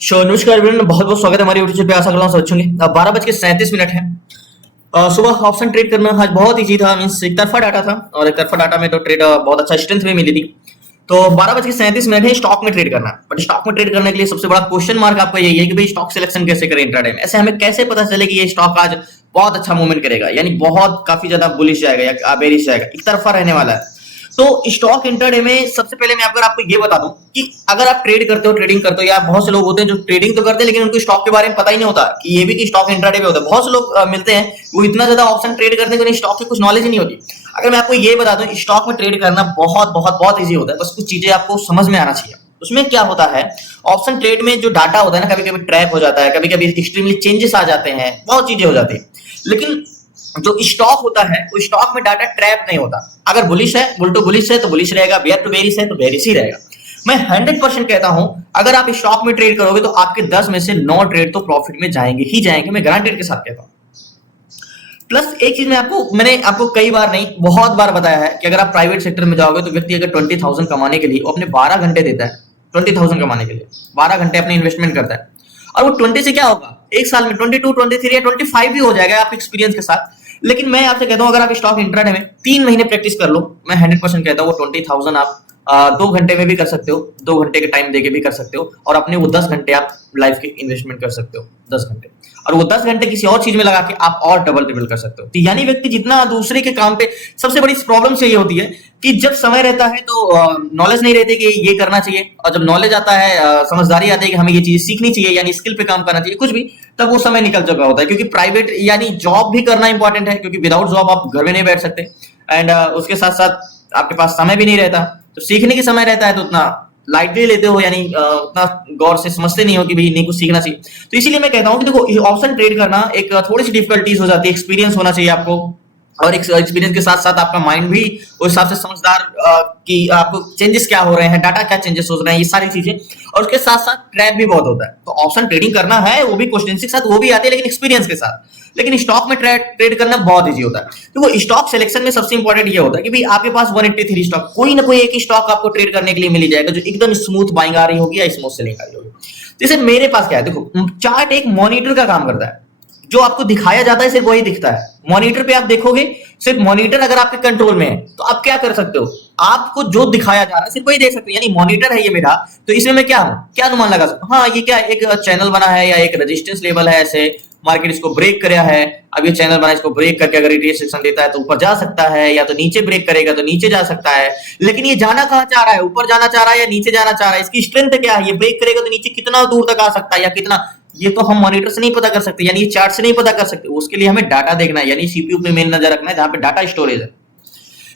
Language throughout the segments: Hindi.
नमस्कार एवरीवन, बहुत बहुत स्वागत है हमारी यूट्यूब पे। आशा करता हूँ सब अच्छे होंगे। 12:37 है। सुबह ऑप्शन ट्रेड करना आज बहुत ईजी था। मीन्स एक तरफा डाटा था और एक तरफा डाटा में तो ट्रेड बहुत अच्छा स्ट्रेंथ में मिली थी। तो 12:37 है स्टॉक में ट्रेड करना। बट स्टॉक में ट्रेड करने के लिए सबसे बड़ा क्वेश्चन मार्क आपका यही है कि भाई स्टॉक सिलेक्शन कैसे करें इंट्राडे में। ऐसे हमें कैसे पता चले कि ये स्टॉक आज बहुत अच्छा मूवमेंट करेगा, यानी बहुत काफी ज्यादा बुलिश जाएगा या बेरिश जाएगा, एक तरफा रहने वाला है। तो स्टॉक इंट्राडे में सबसे पहले मैं अगर आपको ये बता दूं कि अगर आप ट्रेड करते हो, ट्रेडिंग करते हो, या बहुत से लोग होते हैं जो ट्रेडिंग तो करते हैं लेकिन उनको स्टॉक के बारे में पता ही नहीं होता कि ये भी कि स्टॉक इंट्राडे में होता है। बहुत से लोग मिलते हैं वो इतना ज्यादा ऑप्शन ट्रेड करते हैं कि उन्हें स्टॉक की कुछ नॉलेज ही नहीं होती। अगर मैं आपको ये बता दूं स्टॉक में ट्रेड करना बहुत बहुत बहुत ईजी होता है, बस कुछ चीजें आपको समझ में आना चाहिए। उसमें क्या होता है, ऑप्शन ट्रेड में जो डाटा होता है ना, कभी कभी ट्रैप हो जाता है, कभी कभी एक्सट्रीमली चेंजेस आ जाते हैं, बहुत चीजें हो जाती है। लेकिन जो स्टॉक होता है वो स्टॉक में डाटा ट्रैप नहीं होता। अगर बुलिश है, बुल टू बुलिश है तो बुलिश रहेगा, बेयर टू बेरिश है तो बेरिश ही रहेगा। मैं 100% कहता हूं अगर आप स्टॉक में ट्रेड करोगे तो आपके 10 में से 9 ट्रेड तो प्रॉफिट में जाएंगे ही जाएंगे, मैं गारंटेड के साथ कहता हूं। प्लस एक चीज मैंने आपको कई बार नहीं बहुत बार बताया है कि अगर आप प्राइवेट सेक्टर में जाओगे तो व्यक्ति अगर 20,000 कमाने के लिए वो अपने 12 घंटे देता है। 20,000 कमाने के लिए 12 घंटे अपने इन्वेस्टमेंट करता है, और वो 20 से क्या होगा, एक साल में 22, 23 या 25 भी हो जाएगा आप एक्सपीरियंस के साथ। लेकिन मैं आपसे कहता हूं अगर आप स्टॉक इंट्राडे में 3 महीने प्रैक्टिस कर लो, मैं 100% कहता हूं वो 20,000 आप 2 घंटे में भी कर सकते हो, 2 घंटे के टाइम देके भी कर सकते हो, और अपने वो 10 घंटे आप लाइफ के इन्वेस्टमेंट कर सकते हो। 10 घंटे, और वो 10 घंटे किसी और चीज में लगा के आप और डबल ट्रिपल कर सकते हो। तो यानी व्यक्ति जितना दूसरे के काम पे, सबसे बड़ी प्रॉब्लम से ये होती है कि जब समय रहता है तो नॉलेज नहीं रहती कि ये करना चाहिए, और जब नॉलेज आता है, समझदारी आती है कि हमें ये चीज सीखनी चाहिए, यानी स्किल पे काम करना चाहिए, कुछ भी, तब वो समय निकल चुका होता है। क्योंकि प्राइवेट यानी जॉब भी करना इंपॉर्टेंट है, क्योंकि विदाउट जॉब आप घर में नहीं बैठ सकते, एंड उसके साथ साथ आपके पास समय भी नहीं रहता। तो सीखने की समय रहता है तो उतना लाइटली लेते हो, यानी उतना गौर से समझते नहीं हो कि भाई नहीं कुछ सीखना चाहिए। तो इसीलिए मैं कहता हूं कि देखो ऑप्शन ट्रेड करना एक थोड़ी सी डिफिकल्टीज हो जाती है, एक्सपीरियंस होना चाहिए आपको, और एक्सपीरियंस के साथ साथ आपका माइंड भी उस हिसाब से समझदार कि आपको चेंजेस क्या हो रहे हैं, डाटा क्या चेंजेस हो रहे हैं, ये सारी चीजें। और उसके साथ साथ ट्रैप भी बहुत होता है। तो ऑप्शन ट्रेडिंग करना है वो भी क्वेश्चन के साथ, वो भी आती है लेकिन एक्सपीरियंस के साथ। लेकिन स्टॉक में ट्रेड करना बहुत इजी होता है। तो वो स्टॉक सिलेक्शन में सबसे इंपॉर्टेंट ये होता है कि भाई आपके पास 183 स्टॉक, कोई ना कोई एक ही स्टॉक आपको ट्रेड करने के लिए मिल जाएगा जो एकदम स्मूथ बाइंग आ रही होगी या स्मूथ सेलिंग आ रही होगी। जैसे मेरे पास क्या है, देखो चार्ट एक मॉनिटर का काम करता है। जो आपको दिखाया जाता है सिर्फ वही दिखता है। मॉनिटर पे आप देखोगे, सिर्फ मॉनिटर अगर आपके कंट्रोल में है तो आप क्या कर सकते हो, आपको जो दिखाया जा रहा है सिर्फ वही देख सकते हो। यानी मॉनिटर है ये मेरा, तो इसमें मैं क्या क्या अनुमान लगा सकता हूँ, हाँ ये क्या एक चैनल बना है या एक रेजिस्टेंस लेवल है, ऐसे मार्केट इसको ब्रेक कराया है, अब ये चैनल बना, इसको ब्रेक करके अगर रिट्रेसेशन देता है तो ऊपर जा सकता है, या तो नीचे ब्रेक करेगा तो नीचे जा सकता है। लेकिन ये जाना कहाँ चाह रहा है, ऊपर जाना चाह रहा है या नीचे जाना चाह रहा है, इसकी स्ट्रेंथ क्या है, ये ब्रेक करेगा तो नीचे कितना दूर तक आ सकता है या कितना, ये तो हम मॉनिटर से नहीं पता कर सकते, यानी ये चार्ट से नहीं पता कर सकते। उसके लिए हमें डाटा देखना है, यानी सीपीयू पे मेन नजर रखना है जहां पे डाटा स्टोरेज है।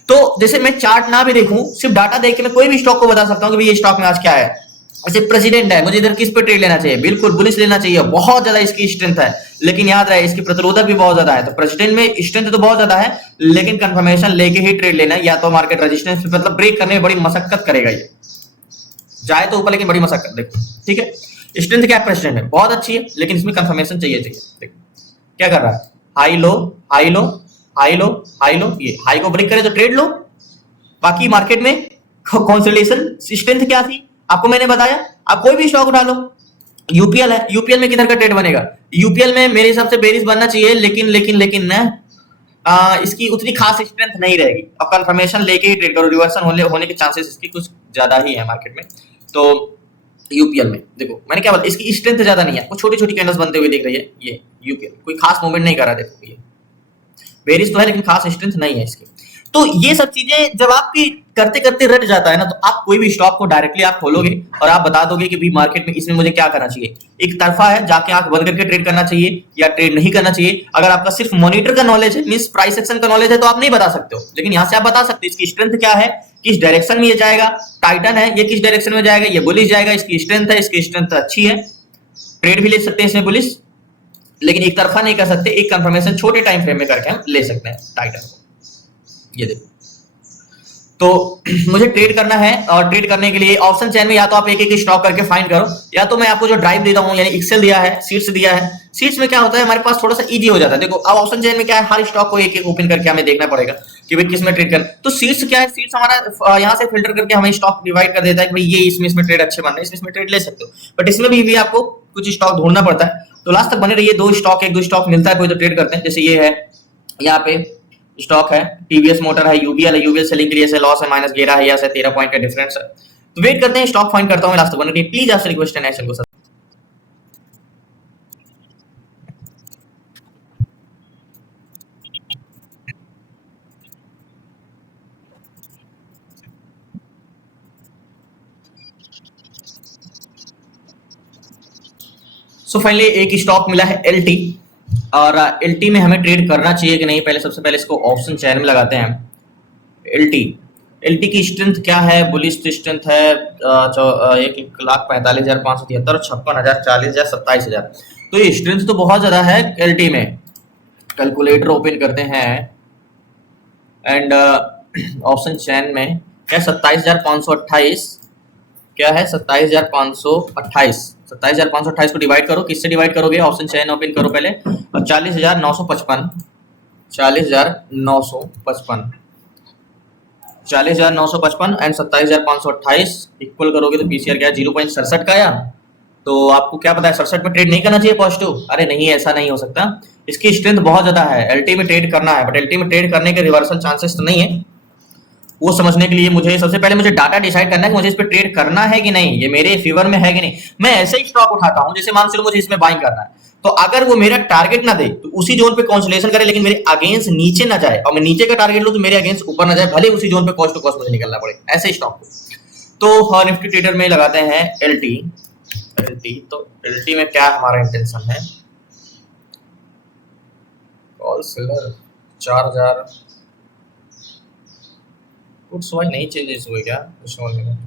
तो जैसे मैं चार्ट ना भी देखूं, सिर्फ डाटा देख के मैं कोई भी स्टॉक को बता सकता हूं कि भाई ये स्टॉक में आज क्या है। जैसे प्रेसिडेंट है, मुझे इधर किस पे ट्रेड लेना चाहिए, बिल्कुल बुलिश लेना चाहिए, बहुत ज्यादा इसकी स्ट्रेंथ है, लेकिन याद रहे इसकी प्रतिरोधक भी बहुत ज्यादा है। तो प्रेसिडेंट में स्ट्रेंथ तो बहुत ज्यादा है, लेकिन कंफर्मेशन लेके ही ट्रेड लेना है, या तो मार्केट रेजिस्टेंस पे मतलब ब्रेक करने में बड़ी मशक्कत करेगा, ये जाए तो ऊपर लेकिन बड़ी मशक्कत। देखो ठीक है, स्ट्रेंथ क्या प्रेसिडेंट में बहुत अच्छी है, लेकिन इसमें कंफर्मेशन चाहिए। देखो क्या कर रहा है, high low high low high low high low, ये हाई को ब्रेक करे तो ट्रेड लो। बाकी मार्केट में कंसोलिडेशन स्ट्रेंथ क्या थी आपको मैंने बताया। आप कोई भी स्टॉक उठा लो, यूपीएल है, यूपीएल में किधर का ट्रेड बनेगा, यूपीएल में मेरे हिसाब से बेरिश बनना चाहिए, लेकिन ना इसकी उतनी खास स्ट्रेंथ नहीं रहेगी, और कंफर्मेशन लेके ही ट्रेड करो, रिवर्सल होने के चांसेस इसकी कुछ ज्यादा ही है मार्केट में। तो यूपीएल में देखो मैंने क्या बोला, इसकी स्ट्रेंथ ज्यादा नहीं है, वो छोटी छोटी कैंडल्स बनते हुए दिख रही है, ये यूपीएल कोई खास मूवमेंट नहीं कर रहा। देखो ये बेरिश तो है लेकिन खास स्ट्रेंथ नहीं है इसकी। तो ये सब चीजें जब आपकी करते करते रट जाता है ना, तो आप कोई भी स्टॉक को डायरेक्टली आप खोलोगे और आप बता दोगे कि भाई मार्केट में इसमें मुझे क्या करना चाहिए। एक तरफा है, जाके आंख बंद करके ट्रेड करना चाहिए या ट्रेड नहीं करना चाहिए। अगर आपका सिर्फ मॉनिटर का नॉलेज है, मींस प्राइस एक्शन का नॉलेज है, तो आप नहीं बता सकते हो, लेकिन यहाँ से आप बता सकते हो इसकी स्ट्रेंथ क्या है, किस डायरेक्शन में ये जाएगा। टाइटन है, ये किस डायरेक्शन में जाएगा, ये बुलिश जाएगा, इसकी स्ट्रेंथ है, इसकी स्ट्रेंथ अच्छी है, ट्रेड भी ले सकते हैं इसमें बुलिश, लेकिन एक तरफा नहीं कर सकते, एक कंफर्मेशन छोटे टाइम फ्रेम में करके हम ले सकते हैं टाइटन को। ये देखो, तो मुझे ट्रेड करना है, और ट्रेड करने के लिए ऑप्शन चेन में या तो आप एक एक स्टॉक करके फाइंड करो, या तो मैं आपको जो ड्राइव देता हूं, यानी एक्सेल दिया है, सीट्स दिया है। सीट्स में क्या होता है हमारे पास थोड़ा सा इजी हो जाता है। देखो अब ऑप्शन चेन में क्या है, हर स्टॉक को एक एक ओपन करके हमें देखना पड़ेगा। कि भाई किस में ट्रेड करना। तो सीट्स क्या है, सीट्स हमारा यहाँ से फिल्टर करके हमें स्टॉक डिवाइड कर देता है कि भाई ये इसमें ट्रेड अच्छे बन रहे हैं, इसमें ट्रेड ले सकते हो। बट इसमें भी आपको कुछ स्टॉक ढूंढना पड़ता है। तो लास्ट तक बने रहिए। एक दो स्टॉक मिलता है कोई तो ट्रेड करते हैं। जैसे ये है, यहाँ पे स्टॉक है टीवीएस मोटर है, यूबीएल है, यूबीएल सेलिंग के लिए से लॉस है -11 है, या से 13 पॉइंट का डिफरेंस है। तो वेट करते हैं, स्टॉक फाइंड करता हूँ मैं, लास्ट तक बने रहिए। प्लीज आपसे रिक्वेस्ट है एक्शन को। सो फाइनली एक स्टॉक मिला है एलटी, और एलटी में हमें ट्रेड करना चाहिए कि नहीं, पहले सबसे पहले इसको ऑप्शन चैन में लगाते हैं। एलटी एलटी की स्ट्रेंथ क्या है, बुलिश स्ट्रेंथ है 1,45,573, 56,000, 40,000, 27,000। तो ये स्ट्रेंथ तो बहुत ज्यादा है एलटी में। कैलकुलेटर ओपन करते हैं एंड ऑप्शन चैन में क्या 27,528, क्या है 27,528, 27,528 को डिवाइड करो, किससे डिवाइड करोगे, ऑप्शन चैन ओपन करो पहले, और 40,955, 40,955, 40,955 एंड 27,528 इक्वल करोगे तो पीसीआर क्या है 0.67 का आया। तो आपको क्या पता है 67 में ट्रेड नहीं करना चाहिए पॉजिटिव? अरे नहीं, ऐसा नहीं हो सकता। इसकी स्ट्रेंथ बहुत ज्यादा है, एलटी में ट्रेड करना है, बट एलटी में ट्रेड करने के रिवर्सल चांसेस तो नहीं है। वो समझने के लिए मुझे सबसे पहले मुझे डाटा डिसाइड करना है कि मुझे इस पे ट्रेड करना है कि नहीं, ये मेरे फेवर में है कि नहीं। मैं ऐसे ही स्टॉक उठाता हूं, जैसे मान चलो मुझे इसमें बाइंग करना है, तो अगर वो मेरा टारगेट ना दे तो उसी जोन पे कॉन्सोलेशन करे, लेकिन मेरे अगेंस्ट नीचे ना जाए, और मैं नीचे का टारगेट लूं तो मेरे अगेंस्ट ऊपर ना जाए, भले उसी जोन पे कॉस्ट टू कॉस्ट मुझे निकलना पड़े, ऐसे स्टॉक को। तो निफ्टी ट्रेडर में लगाते हैं एलटी। तो एलटी में क्या हमारा इंटेंशन है, कॉल सेलर 4,000 पुट्स वाई नहीं चेंजेस हुए क्या में?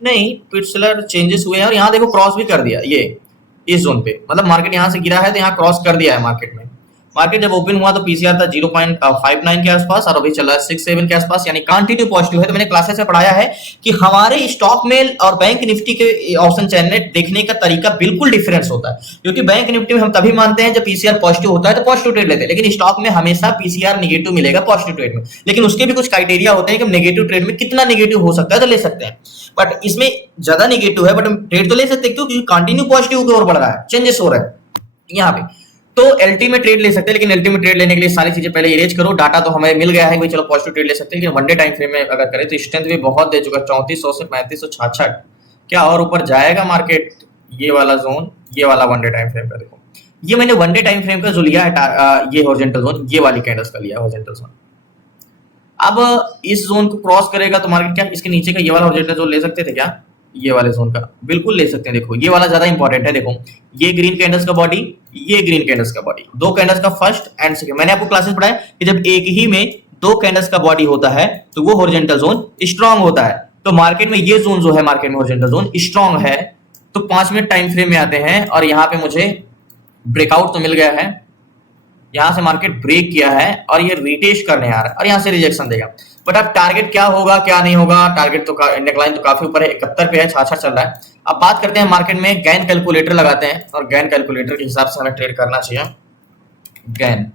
नहीं, पिट्सलर चेंजेस हुए हैं, और यहाँ देखो क्रॉस भी कर दिया ये इस जोन पे, मतलब मार्केट यहाँ से गिरा है तो यहाँ क्रॉस कर दिया है मार्केट में। मार्केट जब ओपन हुआ तो पीसीआर था 0.59 के आसपास, और अभी चल रहा है 67 के आसपास, यानी कंटिन्यू पॉजिटिव है। तो मैंने क्लासेस में पढ़ाया है कि हमारे स्टॉक में और बैंक निफ्टी के ऑप्शन चैन में देखने का तरीका बिल्कुल डिफरेंस होता है, क्योंकि बैंक निफ्टी में हम तभी मानते हैं जब पीसीआर पॉजिटिव होता है तो पॉजिटिव ट्रेड लेते हैं, लेकिन स्टॉक में हमेशा पीसीआर निगेटिव मिलेगा पॉजिटिव ट्रेड में। लेकिन उसके भी कुछ क्राइटेरिया होते हैं कि नेगेटिव ट्रेड में कितना नेगेटिव हो सकता है तो ले सकते हैं, बट इसमें ज्यादा नेगेटिव है बट हम ट्रेड तो ले सकते हैं, क्योंकि कंटिन्यू पॉजिटिव की ओर बढ़ रहा है, चेंजेस हो रहा है यहाँ पे। तो एलटी में ट्रेड ले सकते हैं, लेकिन एलटी में ट्रेड लेने के लिए सारी चीजें पहले इरेज करो। डाटा तो हमें मिल गया है कि चलो पॉजिटिव ट्रेड ले सकते हैं, लेकिन वनडे टाइम फ्रेम में अगर करें तो स्ट्रेंथ भी बहुत दे चुका है, 3400 से 3566। क्या और ऊपर जाएगा मार्केट? ये वाला जोन, ये वाला वनडे टाइम फ्रेम का देखो, ये मैंने वनडे टाइम फ्रेम का जो लिया है, ये हॉरिजॉन्टल जोन, ये वाली कैंडल्स का लिया हॉरिजॉन्टल जोन। अब इस जोन को क्रॉस करेगा तो मार्केट क्या इसके नीचे का ये वाला हॉरिजॉन्टल जोन ले सकते थे क्या? ये वाले जोन का बिल्कुल ले सकते हैं। देखो ये वाला ज्यादा इंपॉर्टेंट है। देखो ये ग्रीन कैंडल्स का बॉडी, ये ग्रीन कैंडल्स का बॉडी, दो कैंडल्स का फर्स्ट एंड सेकंड। मैंने आपको क्लासेस पढ़ाया कि जब एक ही में दो कैंडल्स का बॉडी होता है तो वो हॉरिजॉन्टल जोन स्ट्रांग होता है। तो मार्केट में ये जोन जो है, मार्केट में हॉरिजॉन्टल जोन स्ट्रांग है। तो 5 मिनट टाइम फ्रेम में आते हैं, और यहाँ पे मुझे ब्रेकआउट तो मिल गया है, यहाँ से मार्केट ब्रेक किया है और ये रिटेस्ट करने आ रहा है, और यहाँ से रिजेक्शन देगा। बट अब टारगेट क्या होगा क्या नहीं होगा, टारगेट तो नेकलाइन तो काफी ऊपर है, 71 पे है, 66 चल रहा है। अब बात करते हैं मार्केट में गैन कैलकुलेटर लगाते हैं, और गैन कैलकुलेटर के हिसाब से हमें ट्रेड करना चाहिए। गैन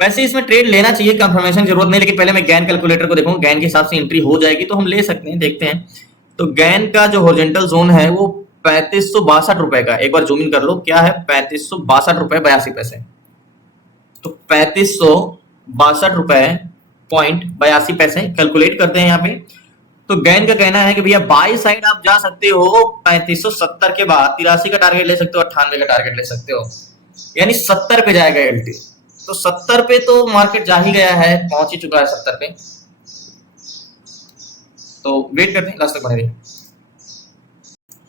वैसे इसमें ट्रेड लेना चाहिए, कंफर्मेशन जरूरत नहीं, लेकिन पहले मैं गैन कैलकुलेटर को देखूं, गैन के हिसाब से एंट्री हो जाएगी तो हम ले सकते हैं, देखते हैं। तो गैन का जो हॉरिजॉन्टल जोन है वो 3562 रुपए का, एक बार जूम इन कर लो, क्या है 3562 रुपए 82 पैसे। तो 3562 रुपए पॉइंट 82 पैसे कैलकुलेट करते हैं यहाँ पे। तो गैन का कहना है कि भैया बाई साइड आप जा सकते हो 3570 के बाद, 83 का टारगेट ले सकते हो, 98 का टारगेट ले सकते हो, यानी 70 पे जाएगा एलटी। तो 70 पे तो मार्केट जा ही गया है, पहुंच ही चुका है 70 पे। तो वेट करते हैं, लास्ट तक बने रहिए।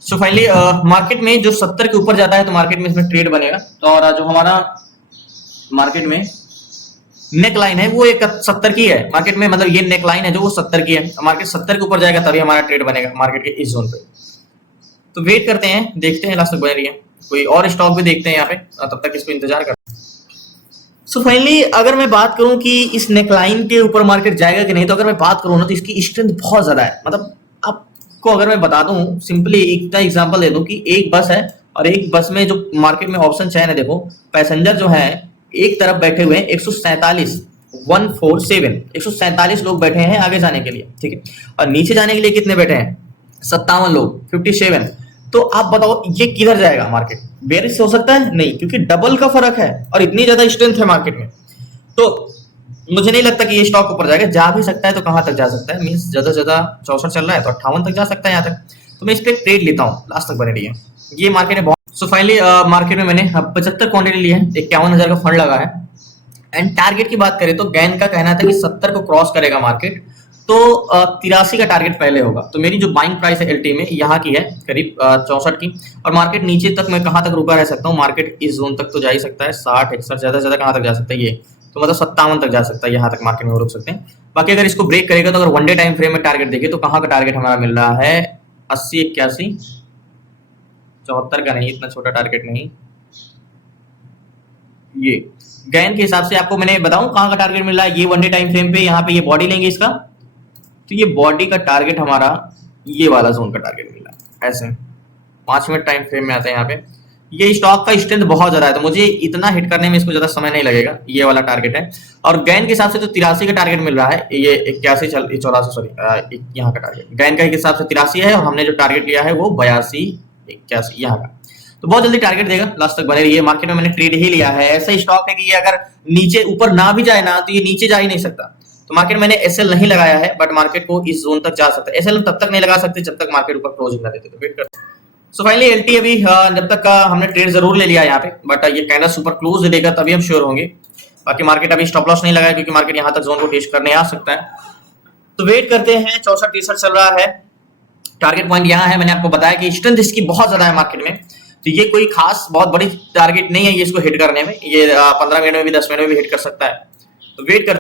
सो फाइनली मार्केट में जो 70 के ऊपर जाता है तो मार्केट में इसमें ट्रेड बनेगा। तो और जो हमारा मार्केट में नेक लाइन है वो एक 70 की है मार्केट में, मतलब ये नेक लाइन है जो वो 70 की है। मार्केट 70 के ऊपर जाएगा तभी हमारा ट्रेड बनेगा मार्केट के इस जोन पे। तो वेट करते हैं, देखते हैं, लास्ट तक बने रहिए। कोई और स्टॉक भी देखते हैं यहाँ पे, तब तक इसको इंतजार करते हैं। सो फाइनली अगर मैं बात करूं कि इस नेकलाइन के ऊपर मार्केट जाएगा कि नहीं, तो अगर मैं बात करूं ना तो इसकी स्ट्रेंथ बहुत ज्यादा है। मतलब आपको अगर मैं बता दूं, सिंपली इतना एग्जांपल दे दूं कि एक बस है और एक बस में जो मार्केट में ऑप्शन चैन है, देखो पैसेंजर जो है एक तरफ बैठे हुए हैं 147, 147 147 लोग बैठे हैं आगे जाने के लिए, ठीक है। और नीचे जाने के लिए कितने बैठे हैं? 57 लोग, 57। तो आप बताओ ये किधर जाएगा मार्केट? बेरिश हो सकता है? नहीं, क्योंकि डबल का फर्क है और इतनी ज्यादा स्ट्रेंथ है मार्केट में। तो मुझे नहीं लगता कि ये स्टॉक ऊपर जाएगा। जा भी सकता है तो कहां तक जा सकता है? मींस ज्यादा से ज्यादा 64 चल रहा है तो 58 तक जा सकता है यहाँ तक। तो मैं इस पे ट्रेड लेता हूँ, लास्ट तक बने रहिए। ये मार्केट में बहुत सो फाइनली मार्केट में मैंने 75 क्वांटिटी ली है, 51,000 का फंड लगा है। एंड टारगेट की बात करें तो गैन का कहना था कि 70 को क्रॉस करेगा मार्केट, तो 83 का टारगेट पहले होगा। तो मेरी जो बाइंग प्राइस है एलटी में यहाँ की है करीब 64 की। और मार्केट नीचे तक मैं कहाँ तक रुका रह सकता हूँ? मार्केट इस जोन तक तो जा ही सकता है, 60 61 ज्यादा से ज्यादा कहाँ तक जा सकता है ये? तो मतलब 57 तक जा सकता है, यहाँ तक मार्केट में वो रुक सकते हैं। बाकी अगर इसको ब्रेक करेगा तो अगर वन डे टाइम फ्रेम में टारगेट देखिए तो कहाँ का टारगेट हमारा मिल रहा है? 80 81 74 का नहीं, इतना छोटा टारगेट नहीं। ये गैन के हिसाब से आपको मैंने बताऊं कहाँ का टारगेट मिल रहा है। ये वन डे टाइम फ्रेम पे यहाँ पे ये बॉडी लेंगे इसका, तो ये बॉडी का टारगेट हमारा ये वाला जोन का टारगेट मिल रहा है। ऐसे 5 मिनट टाइम फ्रेम में आते हैं यहाँ पे। ये स्टॉक का स्ट्रेंथ बहुत ज्यादा है तो मुझे इतना हिट करने में इसको ज्यादा समय नहीं लगेगा। ये वाला टारगेट है। और गैन के हिसाब से तो 83 का टारगेट मिल रहा है। ये 81 84 सॉरी यहाँ का टारगेट गैन का हिसाब से 83 है और हमने जो टारगेट लिया है वो 82 81 यहाँ का। तो बहुत जल्दी टारगेट देगा, लास्ट तक बने रहिए। मार्केट में मैंने ट्रेड ही लिया है। ऐसा स्टॉक है कि ये अगर नीचे ऊपर ना भी जाए ना तो ये नीचे जा ही नहीं सकता। तो मार्केट मैंने एसएल नहीं लगाया है, बट मार्केट को इस जोन तक जा सकता है। एसएल तब तक नहीं लगा सकते जब तक मार्केट ऊपर क्लोजिंग ना देते, तो वेट करते। सो फाइनली एलटी अभी जब तक हमने ट्रेड जरूर ले लिया यहाँ पे, बट ये कैंडल सुपर क्लोज देगा तभी हम श्योर होंगे। बाकी मार्केट अभी स्टॉप लॉस नहीं लगाया क्योंकि मार्केट यहाँ तक जोन को टेस्ट करने आ सकता है। तो वेट करते हैं। 64 63 चल रहा है, टारगेट पॉइंट यहाँ है। मैंने आपको बताया कि स्ट्रेंथ इसकी बहुत ज्यादा है मार्केट में, तो ये कोई खास बहुत बड़ी टारगेट नहीं है ये इसको हिट करने में। ये 15 मिनट में भी 10 मिनट में भी हिट कर सकता है। तो वेट कर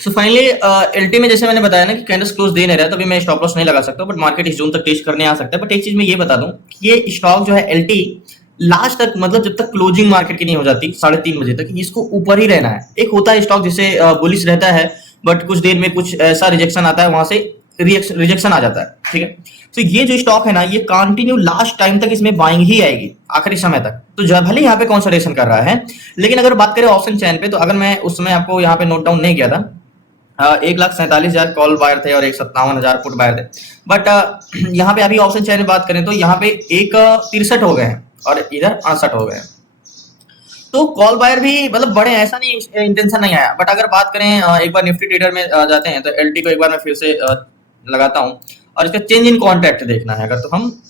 सो फाइनली एलटी में जैसे मैंने बताया ना कि कैंडल्स क्लोज दे नहीं रहा, तभी मैं स्टॉप लॉस नहीं लगा सकता, बट मार्केट इस जोन तक टेस्ट करने आ सकता है। बट एक चीज मैं ये बता दूं कि ये स्टॉक जो है एलटी लास्ट तक, मतलब जब तक क्लोजिंग मार्केट की नहीं हो जाती 3:30 बजे तक, इसको ऊपर ही रहना है। एक होता है स्टॉक जिसे बुलिश रहता है, बट कुछ देर में कुछ ऐसा रिजेक्शन आता है, वहां से रिजेक्शन आ जाता है, ठीक है। तो ये जो स्टॉक है ना, ये कंटिन्यू लास्ट टाइम तक इसमें बाइंग ही आएगी आखिरी समय तक। तो जो भले यहाँ पे कंसोलिडेशन कर रहा है, लेकिन अगर बात करें ऑप्शन चैन पे, तो अगर मैं उस समय आपको यहाँ पे नोट डाउन नहीं किया था, 1,47,000 कॉल बायर थे और 57,000 पुट बायर थे। बट यहाँ पे अभी ऑप्शन चैन में बात करें तो यहाँ पे 63 हो गए हैं और इधर 68 हो गए हैं। तो कॉल बायर भी मतलब बड़े, ऐसा नहीं इंटेंशन नहीं आया। बट अगर बात करें एक बार निफ्टी ट्रेडर में जाते हैं तो एलटी को एक बार मैं फिर से लगाता हूँ और इसका चेंज इन कॉन्ट्रैक्ट देखना है अगर, तो हम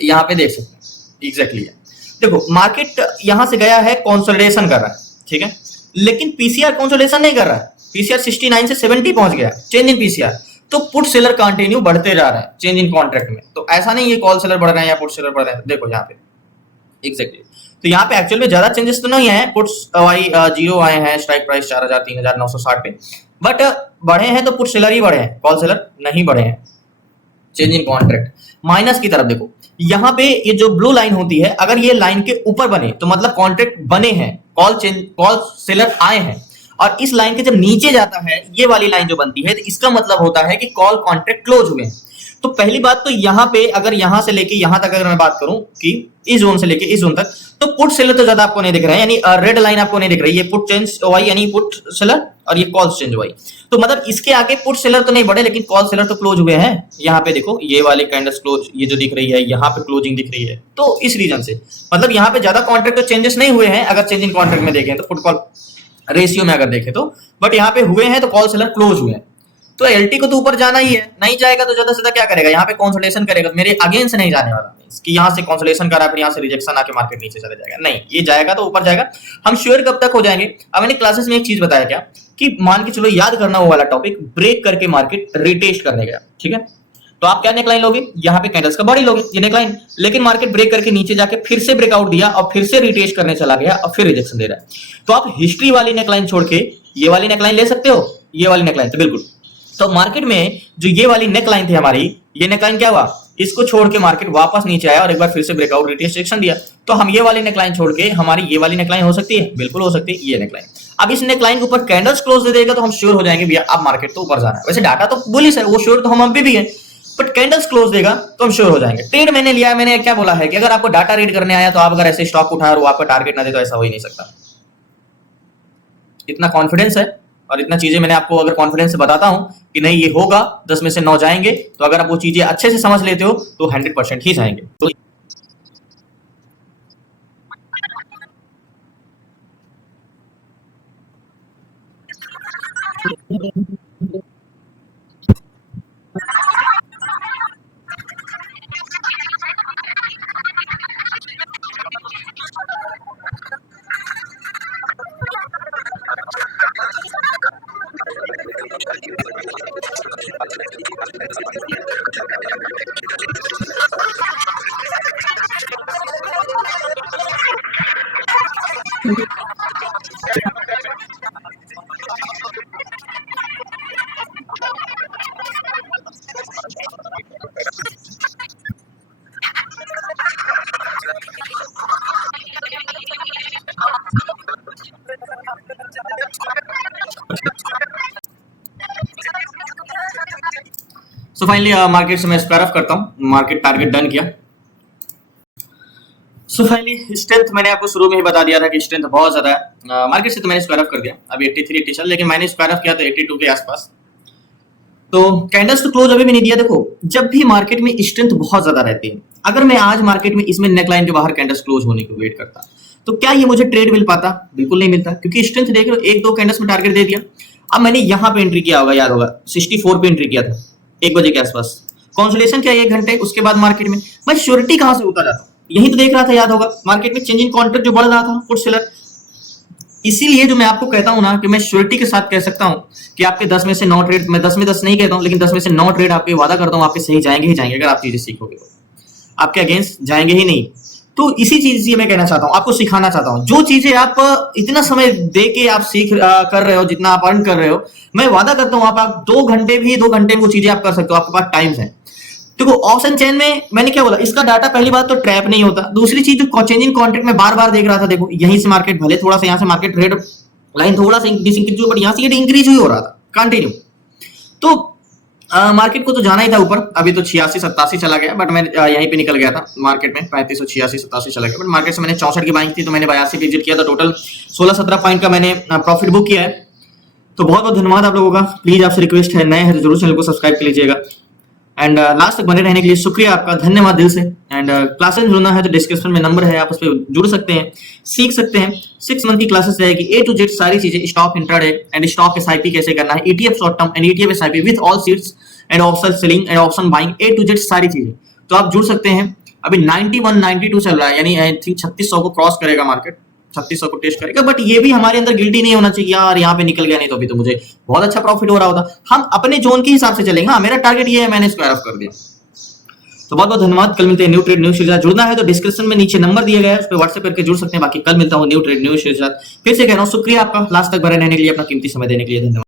यहाँ पे देख सकते हैं एग्जैक्टली है। देखो मार्केट यहाँ से गया है, कंसोलिडेशन कर रहा है, ठीक है, लेकिन पीसीआर कंसोलिडेशन नहीं कर रहा है। पीसीआर 69 से 70 पहुंच गया, चेंज इन पीसीआर। तो पुट सेलर कंटिन्यू बढ़ते जा रहा है चेंज इन कॉन्ट्रैक्ट में। तो ऐसा नहीं ये कॉल सेलर बढ़ रहे हैं या पुट सेलर बढ़ रहे हैं। देखो यहाँ पे एग्जैक्टली, तो यहाँ पे एक्चुअल में ज्यादा चेंजेस तो नहीं है। पुट्स जीरो आए हैं, स्ट्राइक प्राइस 4000 3960 पे, बट बढ़े हैं तो पुट सेलर ही बढ़े हैं, कॉल सेलर नहीं बढ़े हैं। चेंज इन कॉन्ट्रैक्ट माइनस की तरफ देखो, यहाँ पे ये जो ब्लू लाइन होती है, अगर ये लाइन के ऊपर बने तो मतलब कॉन्ट्रैक्ट बने हैं, कॉल सेलर आए हैं। और इस लाइन के जब नीचे जाता है, ये वाली लाइन जो बनती है, तो इसका मतलब होता है कि कॉल कॉन्ट्रैक्ट क्लोज हुए हैं। तो पहली बात तो यहाँ पे अगर यहाँ से लेके यहाँ तक अगर मैं बात करूं कि इस जोन से लेके इस जोन तक, तो पुट सेलर तो ज्यादा आपको नहीं दिख रहा है, यानी रेड लाइन आपको नहीं दिख रही है, पुट चेंज वाई यानी पुट सेलर और ये कॉल चेंज वाई। तो मतलब इसके आगे पुट सेलर तो नहीं बढ़े लेकिन कॉल सेलर तो क्लोज हुए हैं। यहाँ पे देखो ये वाले कैंडल्स क्लोज, ये जो दिख रही है यहाँ पे क्लोजिंग दिख रही है, तो इस रीजन से मतलब यहाँ पे ज्यादा कॉन्ट्रैक्ट तो चेंजेस नहीं हुए हैं अगर चेंज इन कॉन्ट्रैक्ट में देखें तो, पुट कॉल रेशियो में अगर देखें तो, बट यहाँ पे हुए हैं तो कॉल सेलर क्लोज हुए हैं। तो एलटी को तो ऊपर जाना ही है, नहीं जाएगा तो ज्यादा से ज्यादा क्या करेगा, यहाँ पे कंसोलिडेशन करेगा, मेरे अगेंस्ट नहीं जाने वाला कि यहाँ से कंसोलिडेशन करा फिर यहाँ से रिजेक्शन आके मार्केट नीचे चला जाएगा, नहीं, ये जाएगा तो ऊपर जाएगा। हम श्योर कब तक हो जाएंगे, अब मैंने क्लासेस में एक चीज बताया क्या कि मान के चलो याद करना वो वाला टॉपिक, ब्रेक करके मार्केट रिटेस्ट करने गया, ठीक है, तो आप क्या नेकलाइन लोगे, यहाँ पे कैंडल्स का बॉडी लोगे ये नेकलाइन, लेकिन मार्केट ब्रेक करके नीचे जाके फिर से ब्रेकआउट दिया और फिर से रिटेस्ट करने चला गया और फिर रिजेक्शन दे रहा है। तो आप हिस्ट्री वाली नेकलाइन छोड़ के ये वाली नेकलाइन ले सकते हो, ये वाली नेकलाइन, तो बिल्कुल। तो मार्केट में जो ये वाली नेकलाइन थी हमारी, ये नेकलाइन क्या हुआ, इसको छोड़ के मार्केट वापस नीचे आया और एक बार फिर से ब्रेकआउट रिटेस्ट दिया। तो हम ये वाली नेकलाइन छोड़ के हमारी ये वाली नेकलाइन हो सकती है, बिल्कुल हो सकती है ये नेकलाइन। अब इस नेकलाइन के ऊपर कैंडल्स क्लोज दे देगा तो हम श्योर हो जाएंगे भैया अब मार्केट तो ऊपर जाना है। वैसे डाटा तो बुलिश है, वो श्योर तो हम अभी भी है, बट कैंडल्स क्लोज देगा तो हम श्योर हो जाएंगे। ट्रेड मैंने लिया, मैंने क्या बोला है कि अगर आपको डाटा रीड करने आया तो आप अगर ऐसे स्टॉक उठाए और वो आपका टारगेट ना दे तो ऐसा हो ही नहीं सकता। इतना कॉन्फिडेंस है और इतना चीजें मैंने आपको अगर कॉन्फिडेंस से बताता हूं कि नहीं ये होगा, 10 में से 9 जाएंगे, तो अगर आप वो चीजें अच्छे से समझ लेते हो तो 100% ही जाएंगे। तो फाइनली मार्केट से मैं स्क्वायर ऑफ करता हूं, मार्केट टारगेट डन किया। सो फाइनली स्ट्रेंथ मैंने आपको शुरू में ही बता दिया था कि स्ट्रेंथ बहुत ज्यादा है मार्केट से, तो मैंने स्क्वायर ऑफ कर दिया। अभी 83 80 चल, लेकिन मैंने स्क्वायर ऑफ किया तो 82 के आसपास। तो कैंडल्स तो क्लोज अभी भी नहीं दिया। देखो जब भी मार्केट में स्ट्रेंथ बहुत ज्यादा रहती है, अगर मैं आज मार्केट में इसमें नेकलाइन के बाहर कैंडल्स क्लोज होने को वेट करता तो क्या ये मुझे ट्रेड मिल पाता, बिल्कुल नहीं मिलता, क्योंकि स्ट्रेंथ देख लो 1-2 कैंडल्स में टारगेट दे दिया। अब मैंने यहाँ पे एंट्री किया होगा, याद होगा 64 पे एंट्री किया था 1 बजे के आसपास, कंसोलिडेशन किया 1 घंटे, उसके बाद मार्केट में मैं श्योरिटी कहां से उतर जाता हूं, यही तो देख रहा था, याद होगा मार्केट में चेंज इन कॉन्ट्रैक्ट जो बढ़ रहा था पुट सेलर। इसीलिए जो मैं आपको कहता हूं ना कि मैं श्योरिटी के साथ कह सकता हूं कि आपके 10 में से 9 ट्रेड, मैं 10 में 10 नहीं कहता हूं, लेकिन 10 में से 9 ट्रेड आपके वादा करता हूं आपके सही जाएंगे ही जाएंगे, अगर आप चीजें सीखोगे तो आपके अगेंस्ट जाएंगे ही नहीं। तो इसी चीज से मैं कहना चाहता हूं, आपको सिखाना चाहता हूं, जो चीजें आप इतना समय दे के आप सीख कर रहे हो, जितना आप अर्न कर रहे हो, मैं वादा करता हूं आप 2 घंटे भी 2 घंटे में वो चीजें आप कर सकते हो, आपके पास टाइम है। देखो ऑप्शन चेन में मैंने क्या बोला, इसका डाटा पहली बात तो ट्रैप नहीं होता, दूसरी चीज जो चेंजिंग कॉन्ट्रैक्ट में बार बार देख रहा था, देखो यहीं से मार्केट भले थोड़ा सा यहाँ से मार्केट रेड लाइन थोड़ा सा इंक्रीज हुआ, बट यहाँ से ये इंक्रीज ही हो रहा था कंटिन्यू। तो मार्केट को तो जाना ही था ऊपर, अभी तो 86-87 चला गया, बट मैं यहीं पे निकल गया था मार्केट में 3586-87 चला गया, बट मार्केट से मैंने 64 की बाइंग थी तो मैंने 82 पे एग्जिट किया था, टोटल 16-17 पॉइंट का मैंने प्रॉफिट बुक किया है। तो बहुत बहुत धन्यवाद आप लोगों का, प्लीज आपसे रिक्वेस्ट है, नए हैं तो जरूर चैनल को सब्सक्राइब कर लीजिएगा, एंड लास्ट तक बने रहने के लिए शुक्रिया आपका, धन्यवाद दिल से। एंड क्लासेस जुड़ना है तो डिस्क्रिप्शन में नंबर है, आप उस पर जुड़ सकते हैं, सीख सकते हैं। 6 मंथ की क्लासेस रहेगी, A to Z सारी चीजें, stock intraday and stock SIP कैसे करना है, ETF short term and ETF SIP with all seats and option selling and option buying, A to Z सारी चीजें, तो आप जुड़ सकते हैं। अभी 91-92 चल रहा है, यानी आई थिंक 3600 को क्रॉस करेगा मार्केट, 3600 को टेस्ट करेगा, बट ये भी हमारे अंदर गिल्टी नहीं होना चाहिए यार यहाँ पे निकल गया, नहीं तो अभी तो मुझे बहुत अच्छा प्रॉफिट हो रहा होता। हम अपने जोन के हिसाब से चलेंगे, हाँ मेरा टारगेट ये है, मैंने स्क्वायर ऑफ कर दिया। तो बहुत बहुत धन्यवाद, कल मिलते हैं न्यू ट्रेड न्यू शेयर। जुड़ना है तो डिस्क्रिप्शन में नीचे नंबर दिया गया है, उस पर व्हाट्सएप करके जुड़ सकते हैं। बाकी कल मिलता हूँ न्यू ट्रेड न्यू शेयर। फिर से कह रहा हूँ शुक्रिया आपका लास्ट तक बने रहने के लिए, अपना कीमती समय देने के लिए, धन्यवाद।